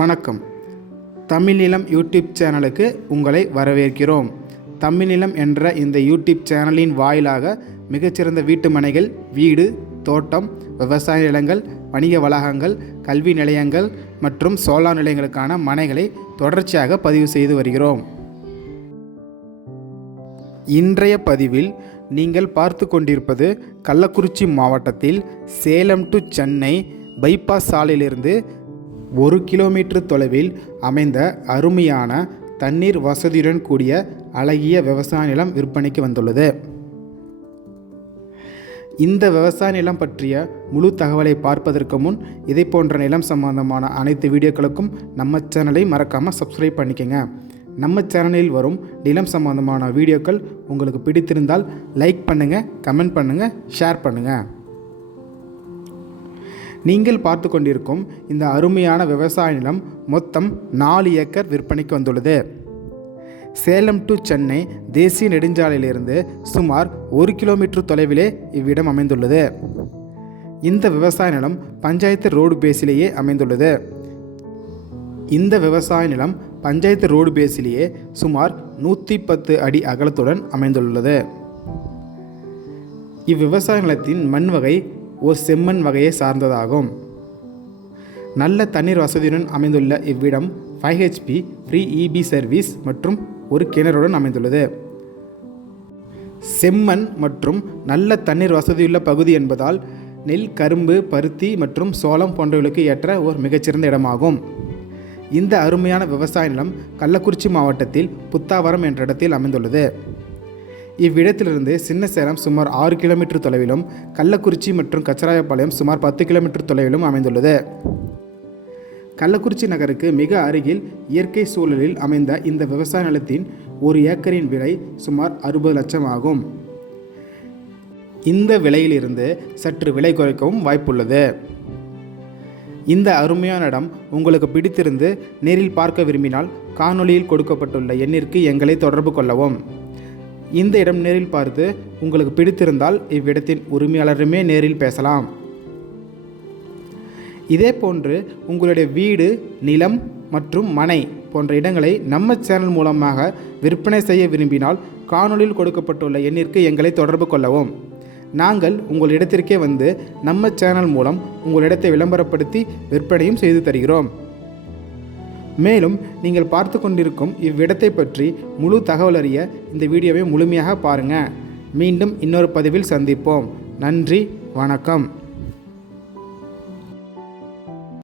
வணக்கம். தமிழ்நிலம் யூடியூப் சேனலுக்கு உங்களை வரவேற்கிறோம். தமிழ்நிலம் என்ற இந்த யூடியூப் சேனலின் வாயிலாக மிகச்சிறந்த வீட்டுமனைகள் வீடு தோட்டம் விவசாய நிலங்கள் வணிக வளாகங்கள் கல்வி நிலையங்கள் மற்றும் சோலார் நிலையங்களுக்கான மனைகளை தொடர்ச்சியாக பதிவு செய்து வருகிறோம். இன்றைய பதிவில் நீங்கள் பார்த்து கொண்டிருப்பது கள்ளக்குறிச்சி மாவட்டத்தில் சேலம் டு சென்னை பைபாஸ் சாலையிலிருந்து ஒரு கிலோமீட்டர் தொலைவில் அமைந்த அருமையான தண்ணீர் வசதியுடன் கூடிய அழகிய விவசாய நிலம் விற்பனைக்கு வந்துள்ளது. இந்த விவசாய நிலம் பற்றிய முழு தகவலை பார்ப்பதற்கு முன் இதை போன்ற நிலம் சம்பந்தமான அனைத்து வீடியோக்களுக்கும் நம்ம சேனலை மறக்காமல் சப்ஸ்கிரைப் பண்ணிக்கங்க. நம்ம சேனலில் வரும் நிலம் சம்பந்தமான வீடியோக்கள் உங்களுக்கு பிடித்திருந்தால் லைக் பண்ணுங்கள் கமெண்ட் பண்ணுங்கள் ஷேர் பண்ணுங்கள் நீங்கள் பார்த்து கொண்டிருக்கும் இந்த அருமையான விவசாய நிலம் மொத்தம் நாலு ஏக்கர் விற்பனைக்கு வந்துள்ளது. சேலம் டு சென்னை தேசிய நெடுஞ்சாலையிலிருந்து சுமார் ஒரு கிலோமீட்டர் தொலைவிலே இவ்விடம் அமைந்துள்ளது. இந்த விவசாய நிலம் பஞ்சாயத்து ரோடு பேஸிலேயே அமைந்துள்ளது. இந்த விவசாய நிலம் பஞ்சாயத்து ரோடு பேஸிலேயே சுமார் நூற்றி பத்து அடி அகலத்துடன் அமைந்துள்ளது. இவ்விவசாய நிலத்தின் மண் வகை ஓர் செம்மண் வகையை சார்ந்ததாகும். நல்ல தண்ணீர் வசதியுடன் அமைந்துள்ள இவ்விடம் five HP free EB service மற்றும் ஒரு கிணறுடன் அமைந்துள்ளது. செம்மண் மற்றும் நல்ல தண்ணீர் வசதியுள்ள பகுதி என்பதால் நெல் கரும்பு பருத்தி மற்றும் சோளம் போன்றவர்களுக்கு ஏற்ற ஒரு மிகச்சிறந்த இடமாகும். இந்த அருமையான விவசாய நிலம் கள்ளக்குறிச்சி மாவட்டத்தில் புத்தாவரம் என்ற இடத்தில் அமைந்துள்ளது. இவ்விடத்திலிருந்து சின்ன சேலம் சுமார் ஆறு கிலோமீட்டர் தொலைவிலும் கள்ளக்குறிச்சி மற்றும் கச்சராயப்பாளையம் சுமார் பத்து கிலோமீட்டர் தொலைவிலும் அமைந்துள்ளது. கள்ளக்குறிச்சி நகருக்கு மிக அருகில் இயற்கை சூழலில் அமைந்த இந்த விவசாய நிலத்தின் ஒரு ஏக்கரின் விலை சுமார் அறுபது லட்சம் ஆகும். இந்த விலையிலிருந்து சற்று விலை குறைக்கவும் வாய்ப்புள்ளது. இந்த அருமையான இடம் உங்களுக்கு பிடித்திருந்து நேரில் பார்க்க விரும்பினால் காணொளியில் கொடுக்கப்பட்டுள்ள எண்ணிற்கு எங்களை தொடர்பு கொள்ளவும். இந்த இடம் நேரில் பார்த்து உங்களுக்கு பிடித்திருந்தால் இவ்விடத்தின் உரிமையாளருமே நேரில் பேசலாம். இதே போன்று உங்களுடைய வீடு நிலம் மற்றும் மனை போன்ற இடங்களை நம்ம சேனல் மூலமாக விற்பனை செய்ய விரும்பினால் காணொளியில் கொடுக்கப்பட்டுள்ள எண்ணிற்கு எங்களை தொடர்பு கொள்ளவும். நாங்கள் உங்கள் இடத்திற்கே வந்து நம்ம சேனல் மூலம் உங்கள் இடத்தை விளம்பரப்படுத்தி விற்பனையும் செய்து தருகிறோம். மேலும் நீங்கள் பார்த்து கொண்டிருக்கும் இவ்விடத்தை பற்றி முழு தகவல் அறிய இந்த வீடியோவை முழுமையாக பாருங்கள் மீண்டும் இன்னொரு பதிவில் சந்திப்போம். நன்றி வணக்கம்.